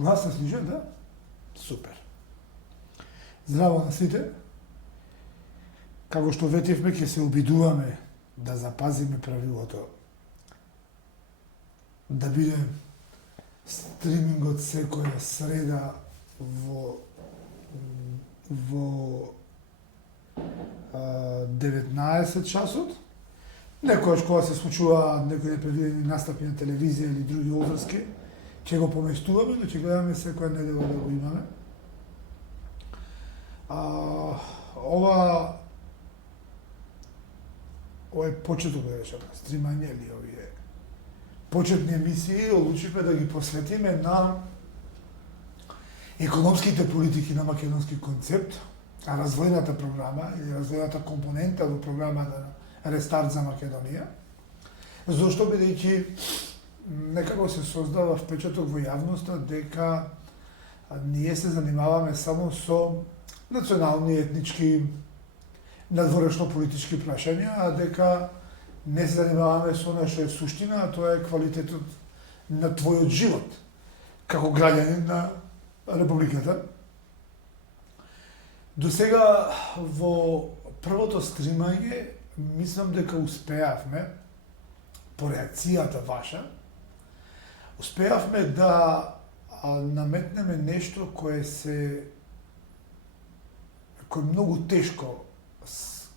Глас се слуша, да? Супер. Здраво на сите. Како што ветивме, ќе се обидуваме да запазиме правилото да биде стримингот секоја среда во 19 часот. Некојаш кога се случуваат некои непредвидени настапи на телевизија или други обврски, ќе го поместуваме, но ќе гледаме секоја недела да го имаме. Ова е почеток, да речеме, стримање или овие почетни емисии, одлучивме да ги посветиме на економските политики на македонски концепт, а развојната програма или развојната компонента во програмата на Рестарт за Македонија, зашто бидејќи некако се создава впечаток во јавноста дека ние се занимаваме само со национални, етнички, надворешно политички прашања, а дека не се занимаваме со она што е суштина, а тоа е квалитетот на твојот живот како граѓанин на Републиката. До сега во првото стримање мислам дека успеавме, по реакцијата ваша, успеавме да наметнеме нешто кое многу тешко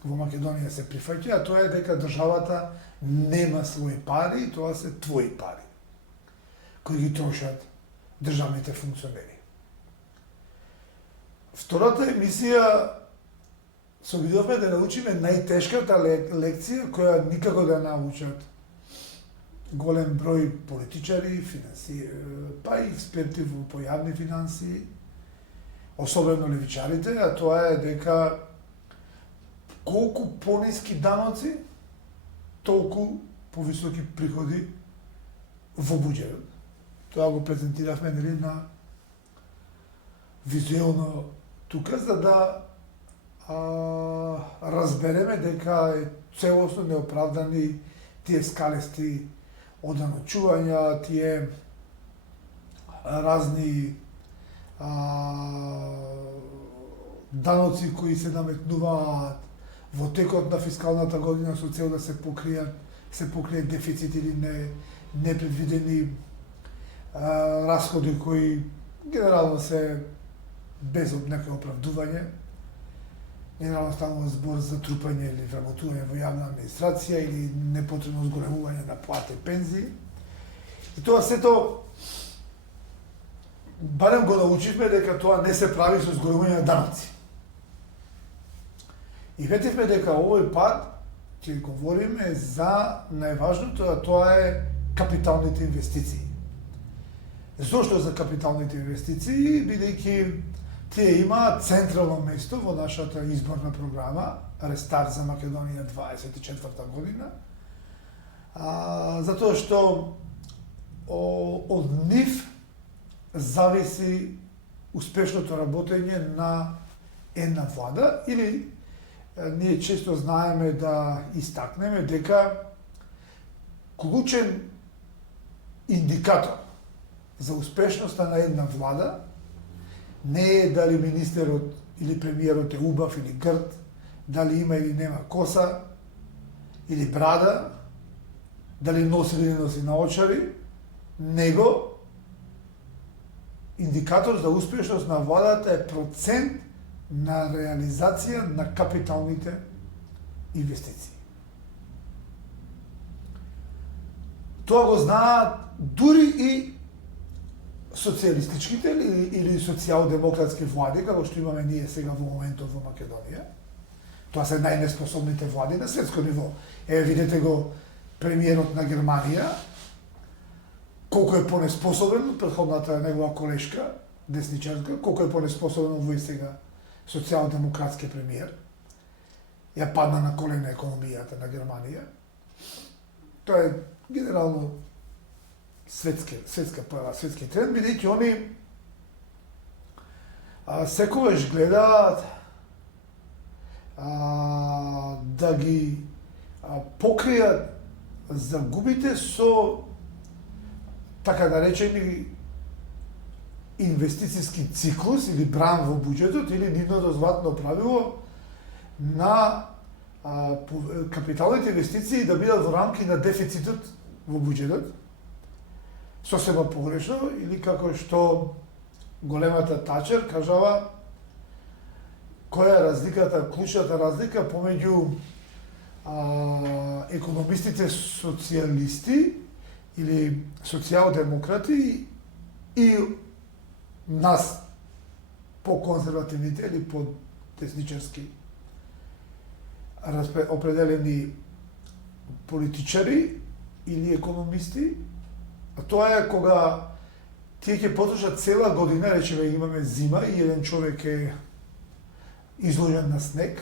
во Македонија се прифаќа, а тоа е дека државата нема своји пари, тоа се твои пари, кои ги трошат државните функционери. Втората емисија се обидовме да научиме најтешката лекција која никако да научат голем број политичари, па и експерти по јавни финансии, особено левичарите, а тоа е дека колку пониски даноци, толку повисоки приходи во буџетот. Тоа го презентиравме на визуелно тука, за да разбереме дека е целосно неоправдани тие скалести оданочувања, тие разни даноци кои се наметнуваат во текот на фискалната година со цел да се покрие дефицит или непредвидени расходи кои генерално се без некој оправдување. Генерално станува збор за трупање или вработување во јавна администрација или непотребно зголемување на плати и пензии. И тоа сето барем го научивме дека тоа не се прави со зголемување на даноци. И ветивме дека овој пат ќе говориме за најважното, а тоа е капиталните инвестиции. Зошто за капиталните инвестиции? Бидејќи тие имаат централно место во нашата изборна програма Рестарт за Македонија 24 година, затоа што од нив зависи успешното работење на една влада, или ние често знаеме да истакнеме дека клучен индикатор за успешноста на една влада не е дали министерот или премиерот е убав или грд, дали има или нема коса или брада, дали носи или не носи наочари, него индикатор за успешност на владата е процент на реализација на капиталните инвестиции. Тоа го знаат дури и социјалистичките или социјалдемократски влади, како што имаме ние сега во моментот во Македонија. Тоа се најнеспособните влади на светско ниво. Видете го премиерот на Германија, колку е понеспособен од претходната негова колешка, десничарска, колку е понеспособен овој сега социјалдемократски премиер. Ја падна на колена економијата на Германија. Тоа е генерално светски тренд, бидејќи они секогаш гледаат да ги покријат загубите со така наречени инвестицијски циклус или бран во буџетот или нивното златно правило на капиталните инвестиции да бидат во рамки на дефицитот во буџетот, сосема погрешно, или како што големата Тачер кажава, која е разликата, клучната разлика помеѓу економистите социјалисти или социјал-демократи и нас по-конзервативните или по-десничарски определени политичари или економисти, а тоа е кога тие ќе потрошат цела година, речеме имаме зима и еден човек е изложен на снег,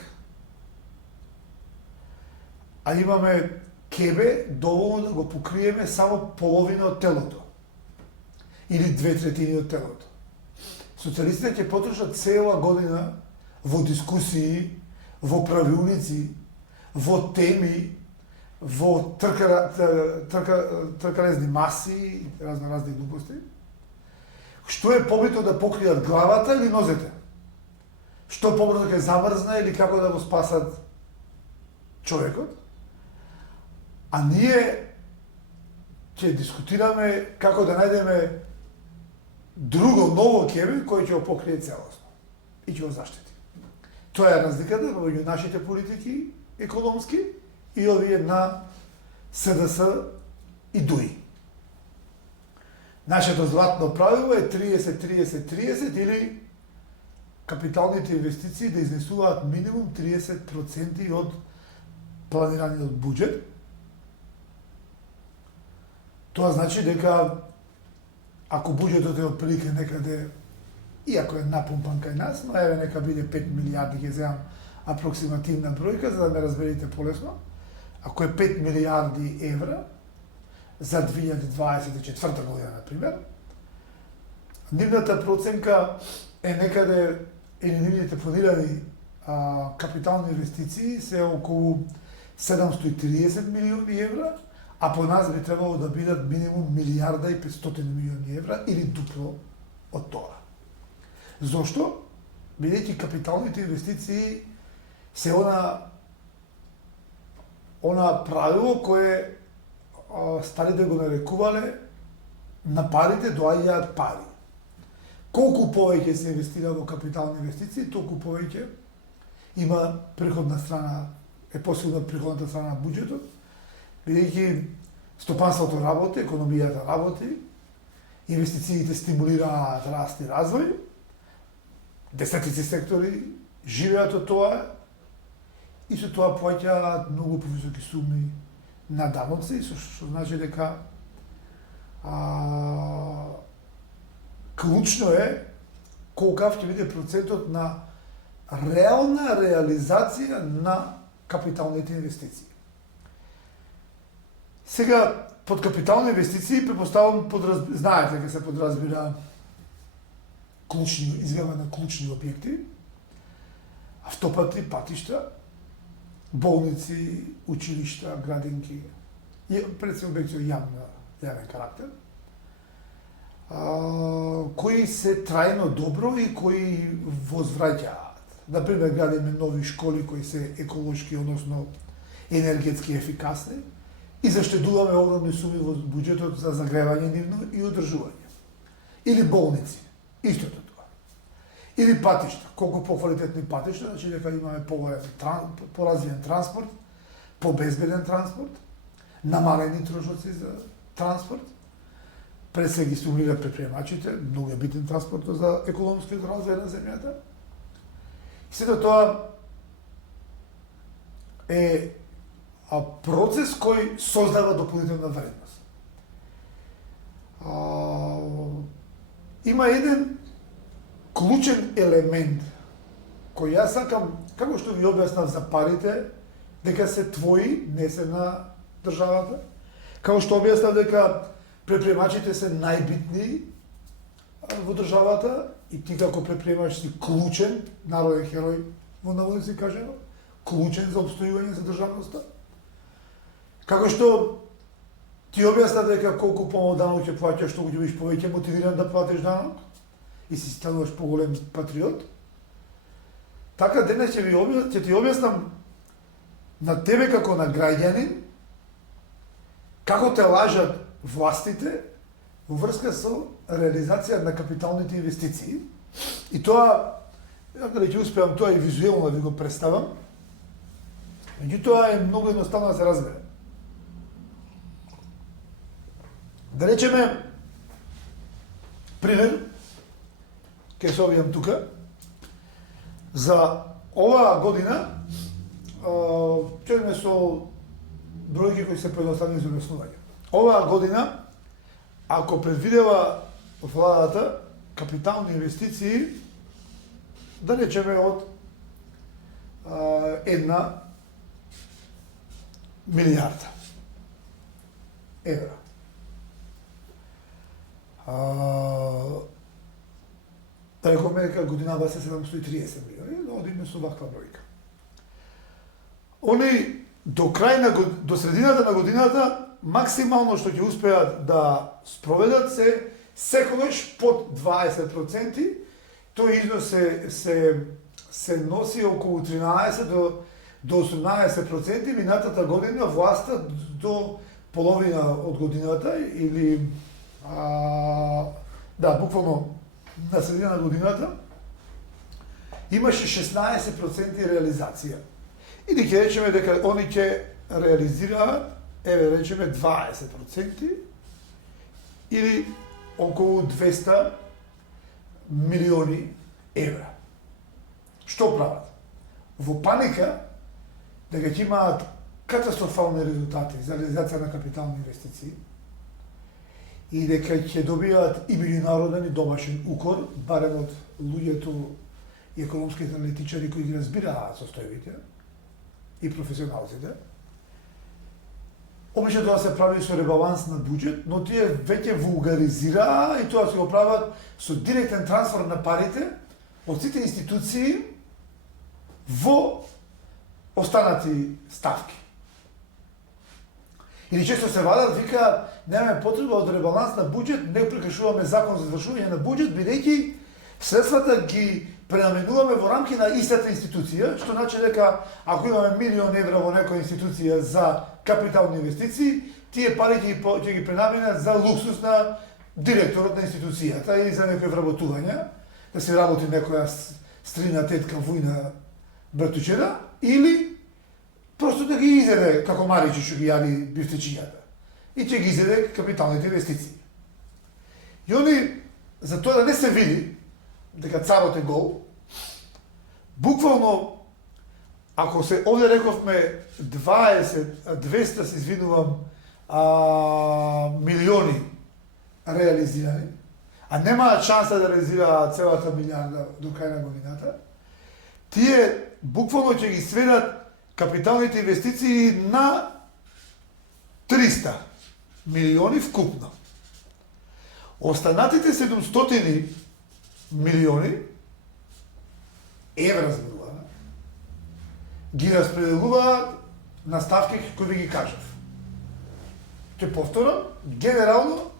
а имаме кебе доволно да го покриеме само половина од телото или 2/3 од телото. Социјалистите ќе потрошат цела година во дискусии, во правилници, во теми, во тркалезни маси, разни глупости. Што е побитно да покријат главата или нозете? Што побрзо ќе замрзне или како да го спасат човекот? А ние ќе дискутираме како да најдеме друго ново кебе кој ќе го покрие целосно и ќе го заштити. Тоа е разликата меѓу нашите политики економски и овие на СДС и ДУИ. Нашето златно правило е 30-30-30 или капиталните инвестиции да изнесуваат минимум 30% од планираниот буџет. Тоа значи дека ако буџетот е отприлike некаде, иако е напумпан кај нас, но еве нека биде 5 милиарди, ќе земам апроксимативна бројка за да ме разберете полесно. Ако е 5 милиарди евра за 2024 година, например, нивната проценка е некаде, или нивните планирани капитални инвестиции се околу 730 милиони евра, а по нас би требало да бидат минимум 1.500 милиони евра или дупло од тоа. Зошто? Бидејќи капиталните инвестиции се она правило кое старите го нарекувале на парите доаѓаат пари. Колку повеќе се инвестира во капитални инвестиции, толку повеќе има приходна страна, е посилна приходната страна на буџетот, бидејќи стопанството работи, економијата работи, инвестициите стимулираат раст и развој, десетици сектори живеат од тоа и со тоа плаќаат многу повисоки суми на даноци, што значи дека клучно е колкав ќе биде процентот на реална реализација на капиталните инвестиции. Сега, под капитални инвестиции, препоставам, знаете дека се подразбира изградба на клучни објекти, автопати, патишта, болници, училишта, градинки, пред се објекти од јавен карактер, кои се трајно добро и кои возвраќаат. Например, градиме нови школи кои се еколошки, односно енергетски ефикасни и заштедуваме огромни суми во буџетот за загревање нивно и одржување. Или болници, истото тоа. Или патишта, колку поквалитетни патишта, значи дека имаме поразвиен транспорт, побезбеден транспорт, намалени трошоци за транспорт, пред се ги стимулира предприемачите, многу е битен транспортот за економскиот развој на земјата. И сето тоа е процес кој создава дополнителна вредност. Има еден клучен елемент кој јас сакам, како што ви објаснав за парите, дека се твои, не се на државата, како што објаснав дека предприемачите се најбитни во државата и ти како предприемач си клучен, народен херој во наводници кажено, клучен за обстојување за државноста. Како што ти објаснав дека колку помал данок ќе плаќаш, што ќе бидеш повеќе мотивиран да платиш данок, и си стануваш поголем патриот. Така денес ќе ти објаснам на тебе како на граѓанин како те лажат властите во врска со реализација на капиталните инвестиции. И тоа, дали ќе успеам тоа и визуелно да ви го представам, меѓутоа е многу едноставно да се разбере. Да речеме, пример, ќе се обидам тука, за оваа година, чуеме со бројки кои се предоставени за објаснување. Оваа година, ако предвидела владата капитални инвестиции, да речеме од 1 милијарда евра. Да рекоме дека годинава се 730 милиони, но одиме со ваква бројка. Они до средината на годината максимално што ќе успеат да спроведат се секогаш под 20%, тој износ се носи околу 13 до 18%, минатата година власта до половина од годината или буквално на средина на годината имаше 16% реализација. Или ќе речеме дека они ќе реализираат, еве речеме 20% или околу 200 милиони евра. Што прават? Во паника дека ќе имаат катастрофални резултати за реализација на капитални инвестиции и дека ќе добијат и меѓународен и домашен укор, барем од луѓето и економските аналитичари кои ги разбираат состојбите и професионалците. Обично тоа се прави со ребаланс на буџет, но тие веќе вулгаризираа и тоа се го прават со директен трансфер на парите од сите институции во останати ставки. Или често се вадат, викаат, немаме потреба од ребаланс на буџет, не прекршуваме закон за извршување на буџет, бидејќи средствата ги пренаменуваме во рамки на истата институција, што значи дека ако имаме 1.000.000 евра во некоја институција за капитални инвестиции, тие пари ќе ги пренаменат за луксус на директорот на институцијата или за некои вработувања, да се работи некоја стрина, тетка, вујна, братучера, или просто да ги изеде како Маричи што ги јади бифтечињата. И ќе ги изеде капиталните инвестиции. И они, за тоа да не се види дека царот е гол, буквално, ако се овде рековме 200 се извинувам, милиони реализирани, а немаат шанса да реализираат целата милиарда до крај на годината, тие буквално ќе ги сведат капиталните инвестиции на 300 милиони вкупно. Останатите 700 милиони евра зборуваме, ги распределуваат на ставки кои ви ги кажав. Ќе повторам, генерално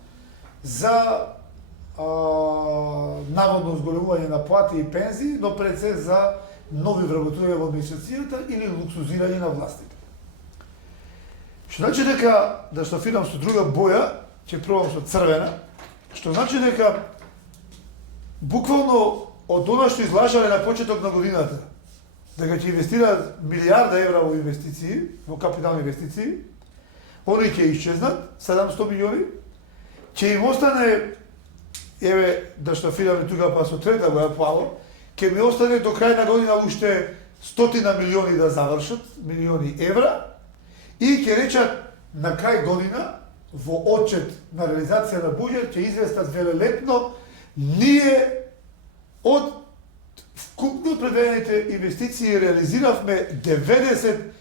за наводно зголемување на плати и пензии, но пред се за нови вработувања во администрацијата или луксузирање на властите. Што значи дека, да што финам со друга боја, ќе пробам со црвена, што значи дека буквално од она што излажале на почеток на годината, дека ќе инвестираат милијарда евра во инвестиции, во капитални инвестиции, они ќе исчезнат, 700 милиони, ќе им остане, еве, да што фираме тука па со трета боја плаво, ќе ми остане до крај на година уште 100 милиони да завршат, милиони евра, и ќе речат на крај година, во отчет на реализација на буџет, ќе известат велелепно, ние од вкупно предвидените инвестиции реализиравме 97%.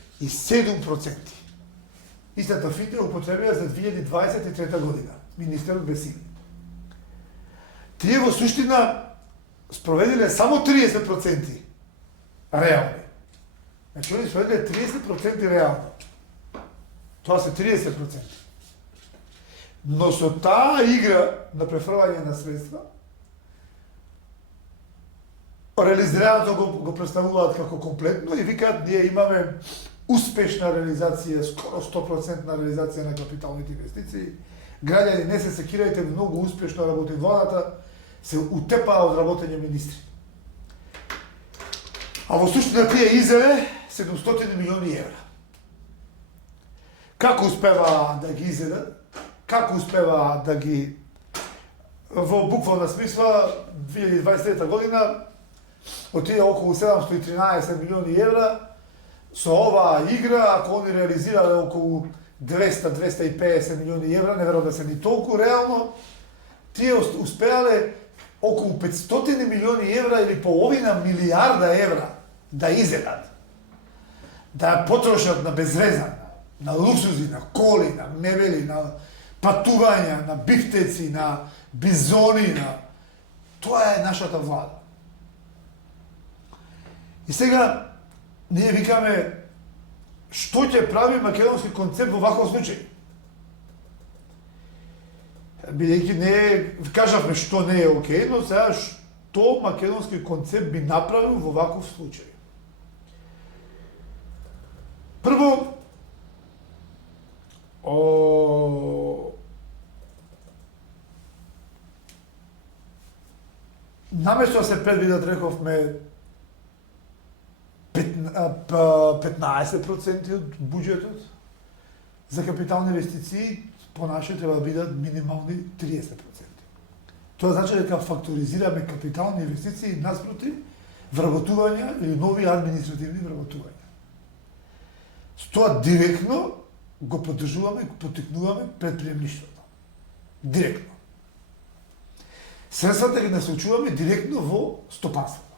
Истата фигура употребија за 2023 година, министерот Бесими. Тие во суштина спроведиле само 30% реални. Значи, они спроведиле 30% реално. Тоа се 30%. Но со таа игра на префрлање на средства, реализираното го представуваат како комплетно и викаат ние имаме успешна реализација, скоро 100% реализација на капиталните инвестиции. Граѓани, не се секирајте, многу успешно работи владата, се утепаа од работење министри. А во суштина тие изеде 700 милиони евра. Како успеваа да ги изедат? Како успеваа да ги во буквална смисла 2023 година од тие околу 713 милиони евра со оваа игра, ако они реализирале околу 200-250 милиони евра, не верувам да се ни толку реално, тие успеале околу 500 милиони евра или половина милиарда евра да изедат. Да ја потрошат на безрезана, на луксузи, на коли, на мебели, на патувања, на бифтеци, на бизони, на... Тоа е нашата влада. И сега, ние викаме, што ќе прави македонски концепт во ваков случај? Бидејќи не кажавме што не е окей, но сега што македонски концепт би направил во ваков случај? Прво, наместо да се предвидат, рековме, 15% од буџетот за капитални инвестиции, по наше треба да бидат минимални 30%. Тоа значи дека факторизираме капитални инвестиции наспроти вработувања или нови административни вработувања. С тоа директно го поддржуваме и го поттикнуваме предприемништвото. Директно. Средствата ги насочуваме директно во стопанството,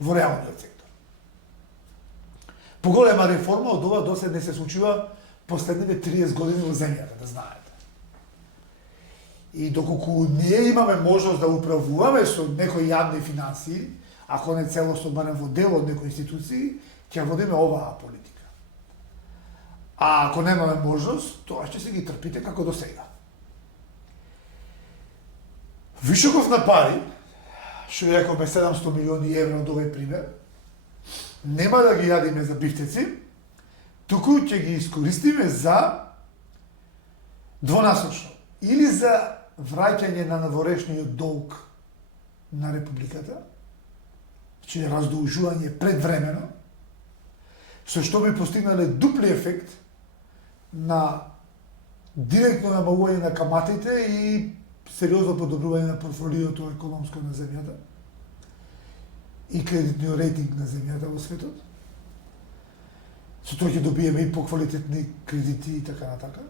во реалниот сектор. Поголема реформа од ова досед не се случува последните 30 години во земјата, да знаете. И доколку ние имаме можност да управуваме со некои јавни финансии, ако не целосно, барем во дел од некои институции, ќе водиме оваа политика. А ако немаме можност, тоа ќе се ги трпите како до сега. Вишоков на пари, што рековме 700 милиони евра од овој пример, нема да ги јадиме за бифтеци, туку ќе ги искористиме за двонасочно. Или за враќање на наворешниот долг на Републиката, че раздолжување предвремено, со што би постигнале дупли ефект на директно намалување на каматите и сериозно подобрување на портфолиото економско на земјата и кредитниот рейтинг на земјата во светот. Со тоа ќе добиеме и поквалитетни кредити и така натака.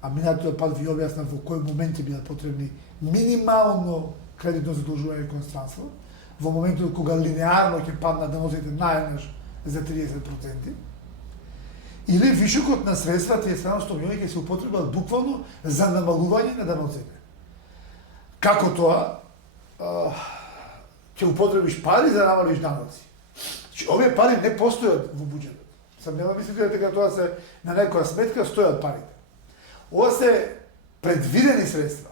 А минатиот пат ви објаснав во кој момент ќе бидат потребни минимално кредитно задолжување кон странство, во моментот кога линеарно ќе паднат даноците наеднаш за 30%, или вишокот на средства, тие 700 милиони ќе се употребат буквално за намалување на даноците. Како тоа? Ќе употребиш пари за да намалиш даноци. Овие пари не постојат во буџетот. Сам нема мислите дека тоа се на некоја сметка стојат парите. Ова се предвидени средства.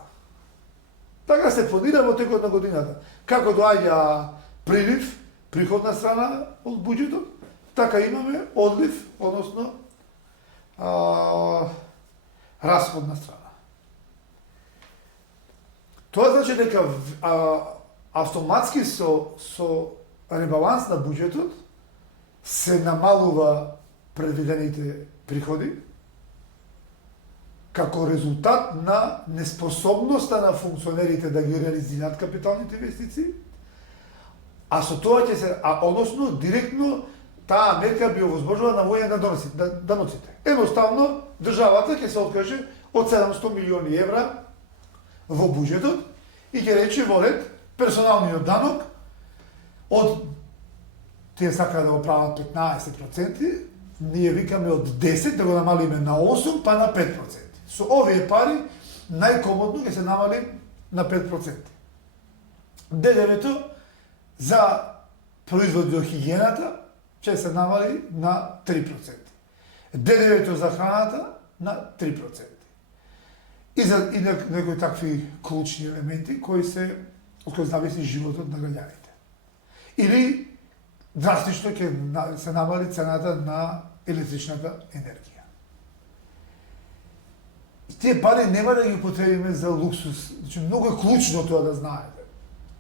Така се планира во текот на годината. Како доаѓа прилив, приходна страна од буџетот, така имаме одлив, односно расходна страна. Тоа значи дека автоматски со ребаланс на буџетот се намалува предвидените приходи како резултат на неспособноста на функционерите да ги реализираат капиталните инвестиции, а со тоа ќе се, односно директно таа мерка би овозможила намалување на даноците. Едноставно државата ќе се откаже од 700 милиони евра во буџетот и ќе рече во ред персоналниот данок од тие сакаат да го прават 15%, ние викаме од 10 да го намалиме на 8 па на 5%. Со овие пари најкомодно ќе се намали на 5%. ДДВ-то за производи од хигиената ќе се намали на 3%. ДДВ-то за храната на 3%. И некои такви клучни елементи кои зависи животот на граѓаните. или драстично ќе се намали цената на електричната енергија. И тие пари нема да ги употребиме за луксус. Значи, многу е клучно тоа да знаете.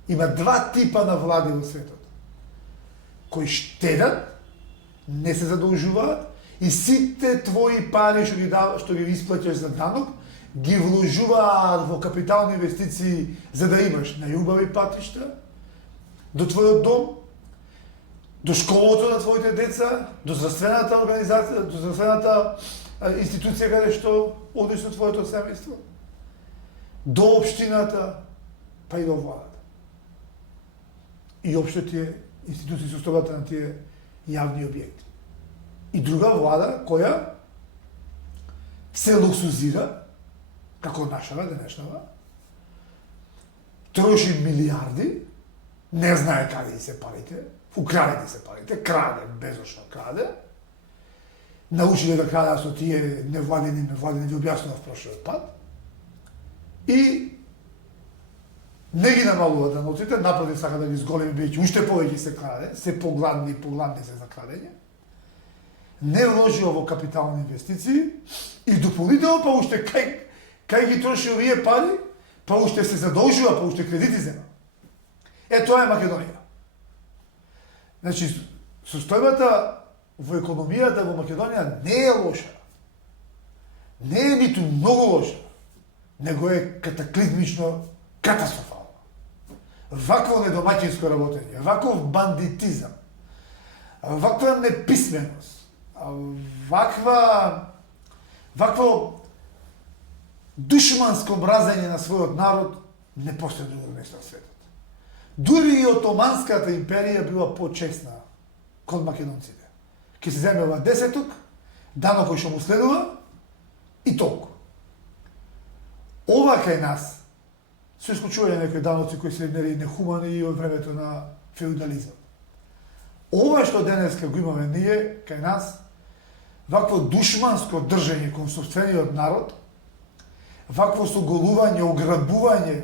Има два типа на влади во светот. Кои штедат, не се задолжуваат, и сите твои пари што ги исплаќаш за данок, ги вложуваат во капитални инвестиции за да имаш најубави патишта, до твојот дом, до школото на твоите деца, до здравствената организација, до здравствената институција каде што одиш со твоето семејство, до општината, па и до владата. И општо тие институции со составата на тие јавни објекти. И друга влада која се луксузира, како нашава денешнава, троши милиарди, не знае каде се парите, украдени се парите, краде, безошно краде, научиле да крадат со тие невладени ви објаснував прошлиот пат, и не ги намалуваат даноците, напротив сака да ги зголеми, бидејќи уште повеќе се краде, се погладни се за крадење, не вложува во капитални инвестиции и дополнително па уште кај ги троши овие пари, па уште се задолжува, па уште кредити зема. Тоа е Македонија. Значи, состојбата во економијата во Македонија не е лоша. Не е ниту многу лоша, него е катаклизмично катастрофално. Вакво недомаќинско работење, ваков бандитизам, ваква неписменост, вакво душманско мразење на својот народ не постои друго место на светот. Дури и Отоманската империја била почесна кон македонците. Ке се земева десеток, данок кој што му следува и толку. Ова кај нас, со исклучување некои даноци кои се нехумани и од времето на феудализам. Ова што денеска го имаме ние кај нас, вакво душманско држење кон сопствениот народ, вакво соголување, ограбување,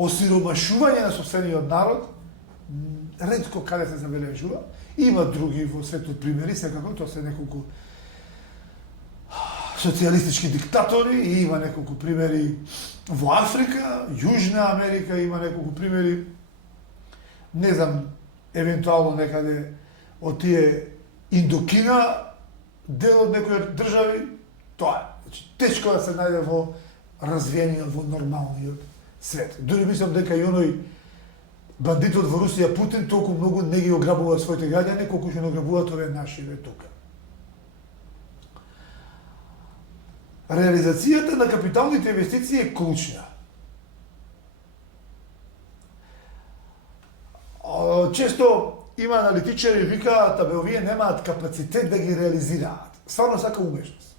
осиромашување на сопствениот народ, ретко каде се забележува. Има други во светот примери, секако тоа се неколку социјалистички диктатори, и има неколку примери во Африка, Јужна Америка, има неколку примери, не знам, евентуално некаде од тие Индокина, дел од некои држави, тоа е. Значи, тешко да се најде во развиениот, во нормалниот свет. Дури мислам дека и оној бандитот во Русија Путин толку многу не ги ограбува своите граѓани, колку што не ограбуваат овие нашиве тука. Реализацијата на капиталните инвестиции е клучна. Често има аналитичари викаат, абе овие немаат капацитет да ги реализираат. Стварно сака умешност.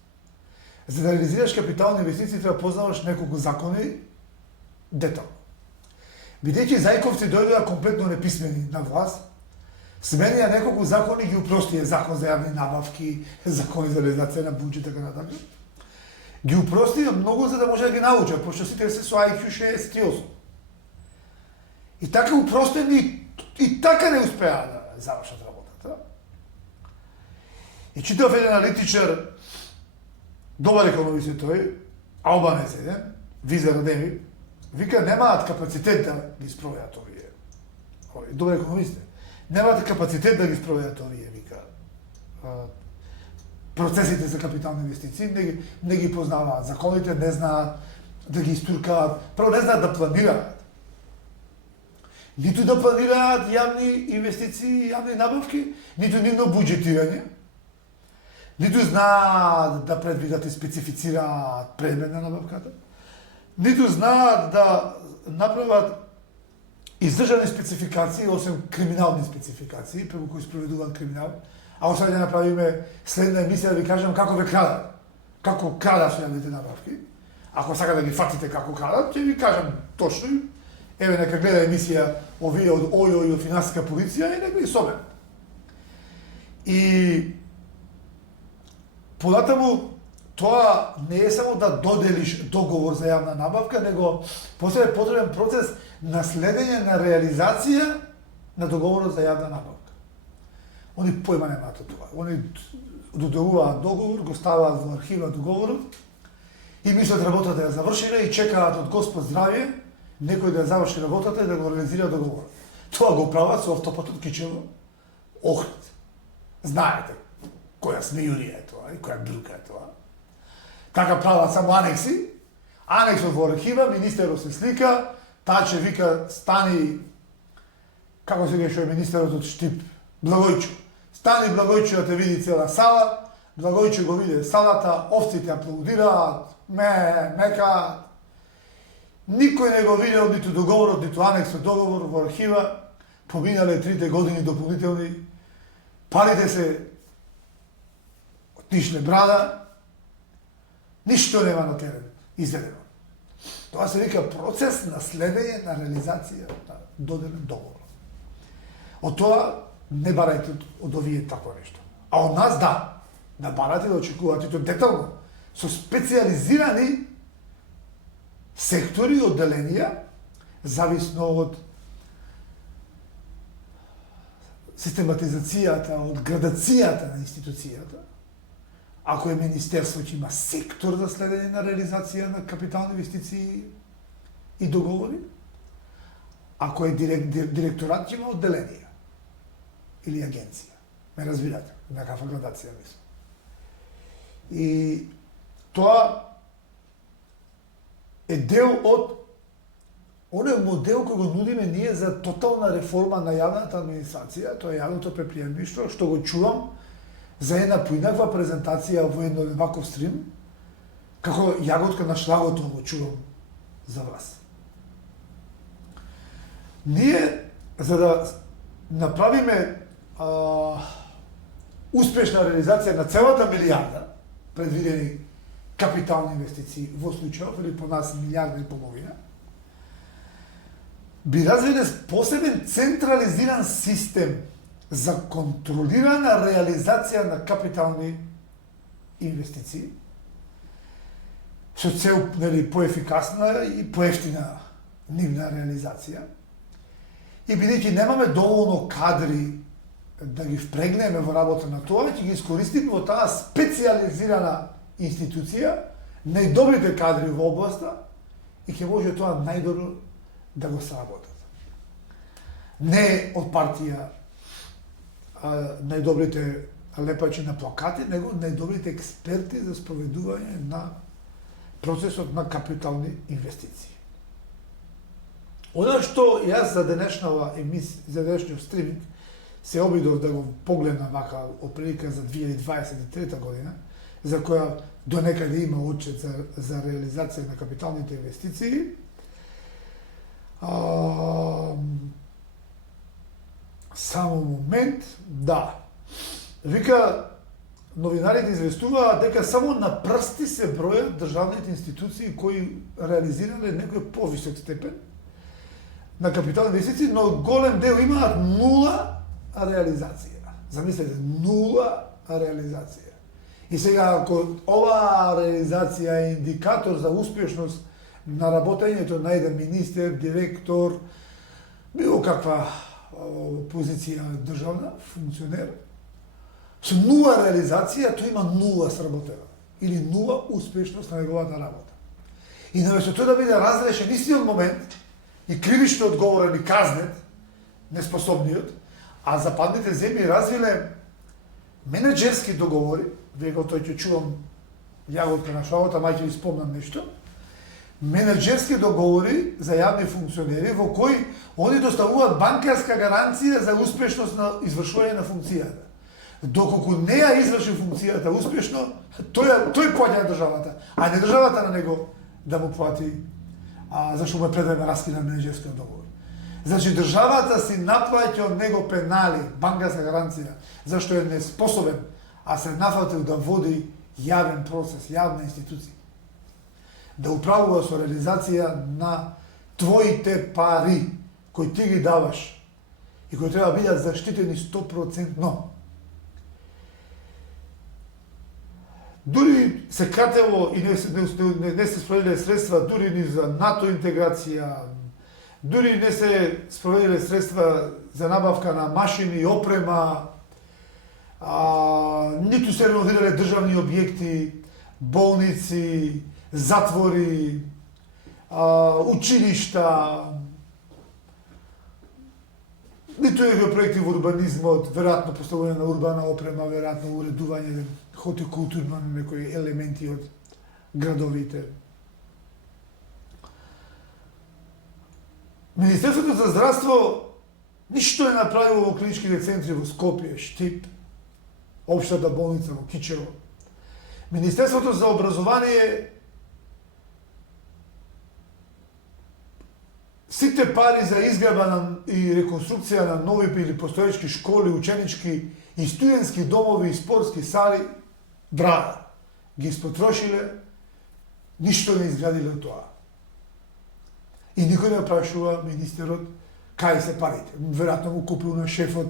За да реализираш капитални инвестиции треба познаваш неколку закони детално. Бидејќи зајковци дојдоа комплетно неписмени на власт, сменија неколку закони ги упростија, закон за јавни набавки, закони за реализација на буџет, така натаму. Ги упростија многу за да може да ги научат, пошто сите се со IQ 68. И така упростени и така не успеа да завршат работата. И читав еден аналитичар, добар економист е тој, албанец еден, Визер Адеми, вика немаат капацитет да ги спроведат овие. Добар економист е. Немаат капацитет да ги спроведат овие, вика, процесите за капитални инвестиции, не ги познаваат законите, не знаат да ги истуркаат, прво не знаат да планираат. Ниту да планираат јавни инвестиции, јавни набавки, ниту нивно буџетирање, ниту знаат да предвидат и специфицираат предмет на набавката, ниту знаат да направат издржани спецификации, освен криминални спецификации, преку кои спроведуваат криминал. А освен да направиме следна емисија да ви кажам како ве крадат, како крадат со јавните набавки. Ако сака да ги фатите како крадат, ќе ви кажам точно. Еве нека гледа емисија овие од ОЈО и од финансиска полиција и нека ги соберат. И понатаму тоа не е само да доделиш договор за јавна набавка, него после е потребен процес на следење на реализација на договорот за јавна набавка. Они појма немаат од тоа. Они додавуваат договор, го ставаат во архива договорот и мислат работата е завршена и чекаат од Господ здравје некој да ја заврши работата и да го реализира договорот. Тоа го прават со автопатот Кичево, Охрид. Знаете која смејурија е тоа и која друга е тоа. Така прават само анекси, анексот во архива, министерот се слика, Таче вика стани, како се геше министерот од Штип, Благојчо. Стани Благојчо да те види цела сала, Благојчо го види салата, овците аплаудираат, мекаат. Никој не го видел ниту договорот, ниту анексот договор во архива, поминале 3 години дополнителни, парите се отишле брада, ништо нема на терен изведено. Тоа се вика процес на следење на реализација на доделен договор. Од тоа не барајте од овие такво нешто. А од нас да барате да очекувате тоа детално, со специализирани сектори, одделенија, зависно од систематизацијата, од градацијата на институцијата. Ако е министерство, ќе има сектор за следење на реализација на капитални инвестиции и договори. Ако е директорат, ќе има одделенија или агенција. Ме разбирате, на каква градација мислам. И тоа е дел од оној модел кој го нудиме ние за тотална реформа на јавната администрација, тоа е јавното предприемништво, што го чувам за една поинаква презентација во еден ваков стрим, како јаготка на шлагото го чувам за вас. Ние, за да направиме успешна реализација на целата милијарда предвидени капитални инвестиции во случајов, или по нас милијарда и половина, би развиле посебен централизиран систем за контролирана реализација на капитални инвестиции, со цел поефикасна и поевтина нивна реализација. И бидејќи немаме доволно кадри да ги впрегнеме во работа на тоа, ќе ги искористиме во таа специализирана институција, најдобрите кадри во областа и ќе може тоа најдобро да го сработат. Не од партија најдобрите лепачи на плакати, него најдобрите експерти за спроведување на процесот на капитални инвестиции. Оно што јас за денешнава емисија, за денешниот стриминг, се обидов да го погледнам вака отприлика за 2023 година, за која до некаде има отчет за реализација на капиталните инвестиции. Само момент, да. Вика, новинарите известуваат дека само на прсти се бројат државните институции кои реализирале некој повисок степен на капитални инвестиции, но голем дел имаат нула реализација. Замислете, нула реализација. И сега, ако оваа реализација е индикатор за успешност на работењето на еден министер, директор, било каква позиција државна, функционер, со нула реализација, тој има нула сработена или нула успешност на неговата работа. И наместо тој да биде разрешен истиот момент и кривично одговорен и казнет, неспособниот, а западните земји развиле менеджерски договори, веќе тој ќе чувам јаготка на шлагото, мај ќе ви спомнам нешто, менеджерски договори за јавни функционери во кои они доставуваат банкарска гаранција за успешност на извршување на функцијата. Доколку не ја изврши функцијата успешно, тој плаќа државата, а не државата на него да му плати зашто му е предаден раскинат менеджерскиот договор. Значи државата си наплаќа од него пенали, банкарска гаранција, зашто е неспособен, а се нафатил да води јавен процес, јавна институција. Да управува со реализација на твоите пари, кои ти ги даваш и кои треба да бидат заштитени 100%. Дури се кратело и не се спроведеле средства дури ни за НАТО интеграција, дури не се спроведеле средства за набавка на машини, опрема, ниту се реновирале државни објекти, болници, затвори, училишта, ниту е проекти во урбанизмот, веројатно поставување на урбана опрема, веројатно уредување хортикултурно на некои елементи од градовите. Министерството за здравство ништо не направило во клиничките центри во Скопје, Штип, општата болница во Кичево. Министерството за образование сите пари за изградба и реконструкција на нови или постоечки школи, ученички и студентски домови и спортски сали, брада, ги испотрошиле, ништо не изградиле од тоа. И никој не прашува министерот кај се парите. Веројатно му купил на шефот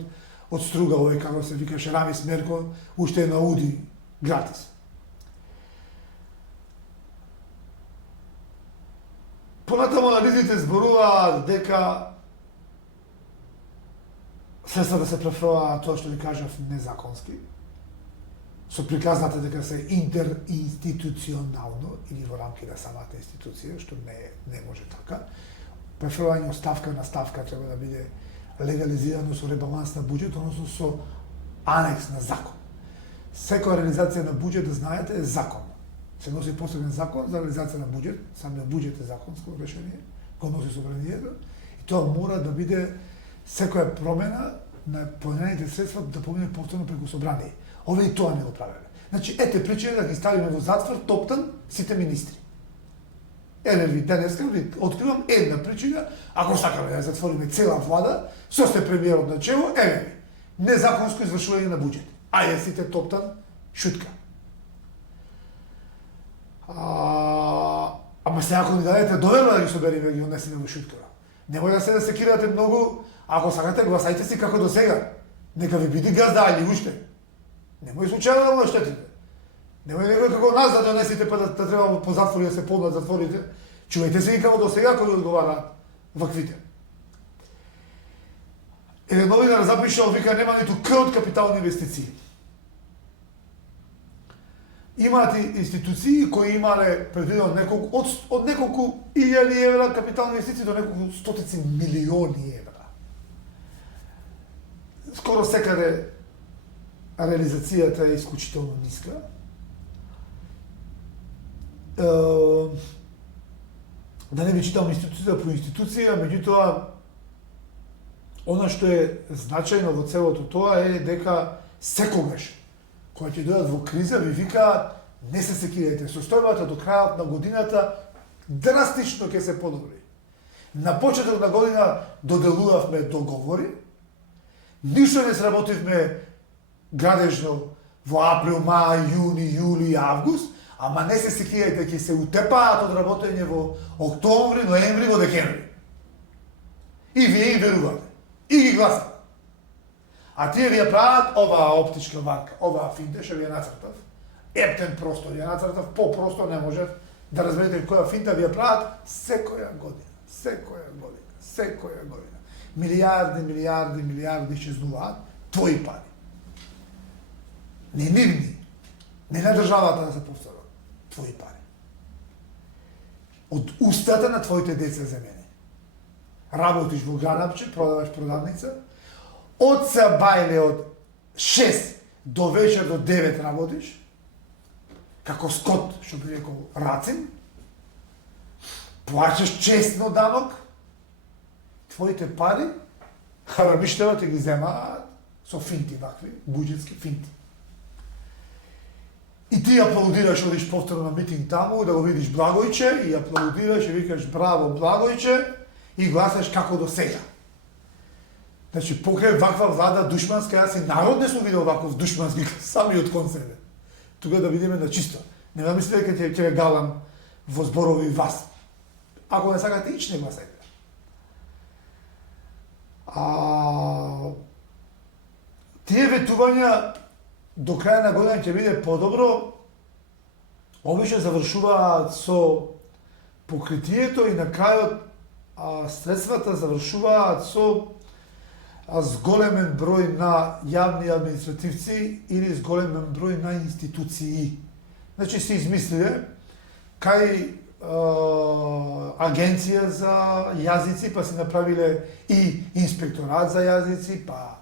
од Струга, овој како се викаше Рамис Мерко, уште на Ауди гратис. Понатаму анализите зборуваат дека средствата се префрлаат, тоа што ви кажав, незаконски, со приказната дека се интеринституционално или во рамки на самата институција, што не може така. Префрлање од ставка на ставка треба да биде легализирано со ребаланс на буџет, односно со анекс на закон. Секоја реализација на буџет, да знаете, е закон. Се носи посебен закон за реализација на буџет, самиот буџет е законско решение, го носи собранието, и тоа мора да биде секоја промена на планираните средства да помине повторно преку собрание. Овие и тоа не го правеле. Значи, ете причина да ги ставиме во затвор топтан сите министри. Еве ви денеска ви откривам една причина, ако сакаме да ја затвориме цела влада, со сте премиерот на чело, еве ви, незаконско извршување на буџет. Ајде сите топтан, шутка. Ама се ако ни дадете доверба да ги собериме, ги однесеме во шуткава. Немој да се да секирате многу, ако сакате гласајте си како до сега. Нека ви биде газда или уште. Немој случајно да му штетите. Немој некој како нас да донесите па да треба по затвори да се поднат затворите. Чувајте се и како до сега кои одговараат ваквите. Еден новинар запишал, вика, нема ниту К од капитални инвестиции. Имаат институции кои имале предвидено од неколку илјади евра капитални инвестиции до неколку стотици милиони евра. Скоро секаде реализацијата е исклучително ниска. Да не ви читам институција по институција, меѓутоа, она што е значајно во целото тоа е дека секогаш кога ќе дојдат во криза, ви викаат, не се секирайте, состојбата до крајот на годината драстично ќе се подобри. На почеток на година доделувавме договори, ништо не сработивме градежно во април, мај, јуни, јули и август, ама не се секирайте, ќе се утепаат од работење во октомври, ноември, во декември. И вие им верувате. И ги гласате. А тие ви ја прават оваа оптичка варка, оваа финта што ви ја нацртав. Ептен простор ја нацртав, по-простор не можев да разберете која финта ви ја прават секоја година. Милиарди исчезнуваат, твои пари. Не нивни, не на државата да се повторат, твои пари. Од устата на твоите деца земени. Работиш во Ганапче, продаваш продавница, од сабајле од 6 до вечер до 9 работиш, како скот, што би рекол Рацин, плачеш честно данок, твоите пари, харамиштева те ги земаат со финти вакви, буџетски финти. И ти аплаудираш, одиш повторно на митинг таму, да го видиш Благојче, и аплаудираш и викаш браво Благојче, и гласаш како до сега. Значи, покрај ваква влада душманска, јас и народ не сум видел ваков душмански сами од кон себе. Тука да видиме на чисто. Не да мислите дека ќе галам во зборови вас. Ако не сакате, ич не гласајте. Тие ветувања до крај на година ќе биде подобро, обично завршуваат со покритието и на крајот средствата завршуваат со зголемен број на јавни административци или зголемен број на институции. Значи се измислиле кај агенција за јазици, па се направиле и инспекторат за јазици, па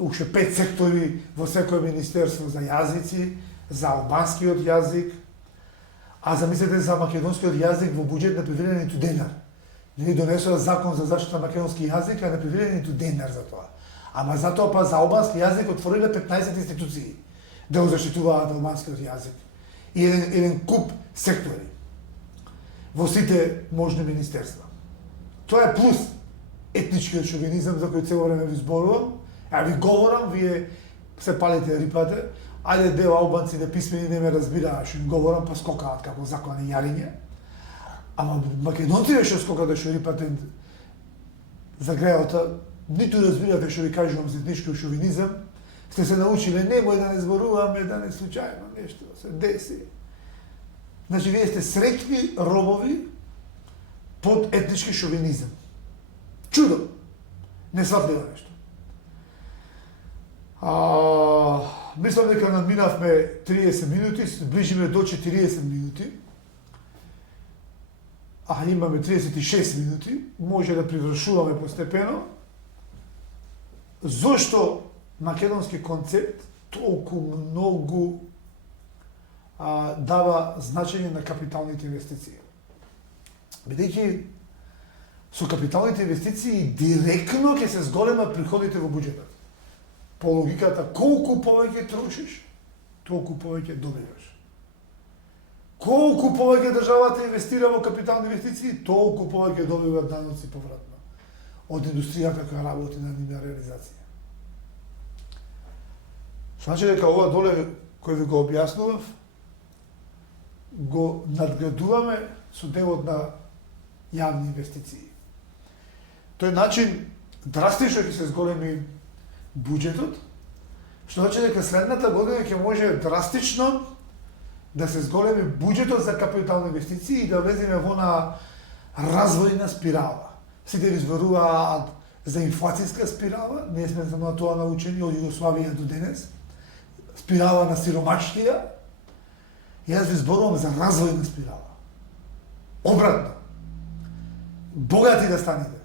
уште 5 сектори во секој министерство за јазици, за албанскиот јазик, а замислете за македонскиот јазик во буџет не предвиден ниту денар. Нели донесува закон за заштита на македонски јазик, а не предвиден ниту денар за тоа. Ама затоа па за албански јазик отвориле 15 институции да го заштитуваат албанскиот јазик. И еден куп сектори во сите можни министерства. Тоа е плюс етничкиот шовинизам за кој цело време ви зборувам. А ви говорам, вие се палите рипате, ајде дел албанци неписмени не ме разбираат што им говорам, па скокаат како заклани јариња. Ама македонците што скокаат што рипате за греота, ниту разбирате што ви кажувам за етничкиот шовинизам, сте се научиле немој да не зборуваме, да не случајно нешто се деси. Значи, вие сте среќни робови под етнички шовинизам. Чудо! Несватливо нешто. Мислам дека надминавме 30 минути, ближиме до 40 минути. Имаме 36 минути, може да привршуваме постепено. Зошто македонски концепт толку многу дава значење на капиталните инвестиции? Бидејќи со капиталните инвестиции директно ќе се зголемат приходите во буџетот. По логиката, колку повеќе трошиш, толку повеќе добиваш. Колку повеќе државата инвестира во капитални инвестиции, толку повеќе добива даноци повратно од индустријата која работи на нивна реализација. Значи дека ова доле кој ви го објаснував, го надградуваме со делот на јавни инвестиции. Тој начин драстично ќе се зголеми буџетот, што значи дека следната година ќе може драстично да се зголеми буџетот за капитални инвестиции и да влеземе во на развојна спирала. Сите ви зборуваат за инфлацијска спирала, ние сме на тоа научени од Југославија до денес, спирала на сиромаштија. Јас ви зборувам за развојна спирала. Обратно. Богати да станете.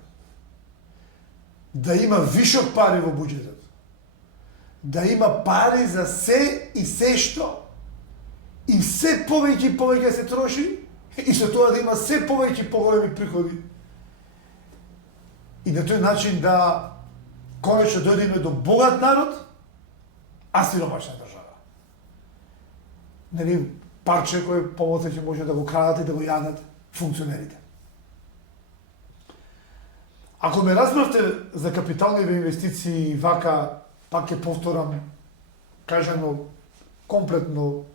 Да има вишок пари во буџетот. Да има пари за се и се што. И се повеќе и повеќе се троши. И со тоа да има се повеќе и поголеми приходи. И на тој начин да конечно дојдеме до богат народ, а сиромашна држава. Нели, парче кој помалку ќе може да го крадат и да го јадат функционерите. Ако ме разбравте за капитални инвестиции вака, пак ќе повторам, кажано комплетно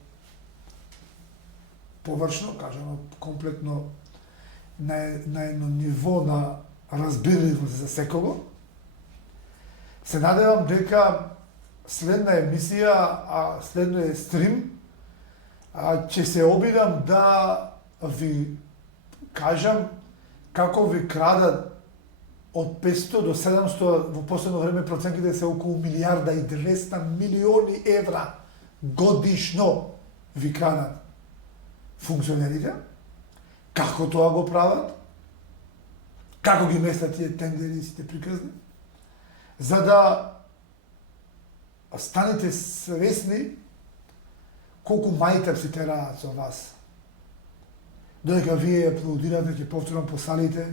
површно, кажано комплетно на едно ниво на разбирливост за секого, се надевам дека следна емисија, следниот стрим, ќе се обидам да ви кажам како ви крадат од 500 до 700, во последно време проценките се околу 1.200 милиони евра годишно ви крадат функционерите, како тоа го прават, како ги местат тие тендери и сите приказни, за да станете свесни колку мајтер си тераат со вас. Додека вие аплаудирате, ќе повторам по салите,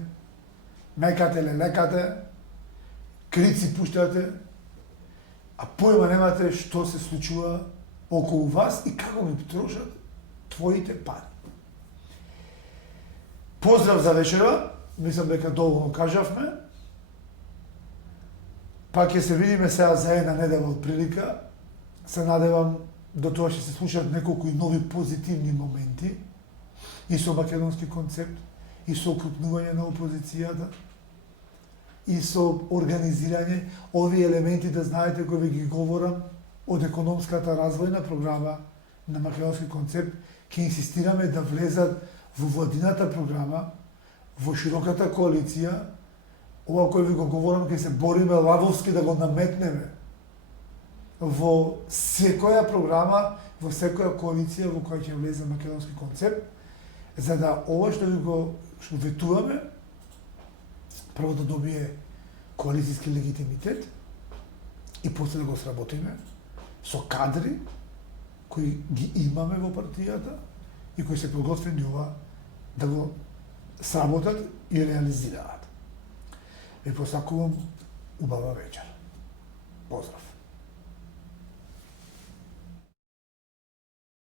мекате, лекате, крици пуштате, а појма немате што се случува околу вас и како ги трошат твоите пари. Поздрав за вечера, мислам дека доволно кажавме. Пак ќе се видиме сега за една недела од прилика. Се надевам до тоа ќе се случат неколку и нови позитивни моменти и со македонски концепт, и со окрупнување на опозицијата, и со организирање овие елементи, да знаете, кои ви ги говорам од економската развојна програма на македонски концепт, ќе инсистираме да влезат во владината програма, во широката коалиција, ова кој ви го говорам, ќе се бориме лавовски да го наметнеме во секоја програма, во секоја коалиција во која ќе влезе македонски концепт, за да ова што ветуваме, прво да добие коалицијски легитимитет и после да го сработиме со кадри кои ги имаме во партијата и кои се подготвени ова да го сработат и реализираат. Ви посакувам убава вечер. Поздрав!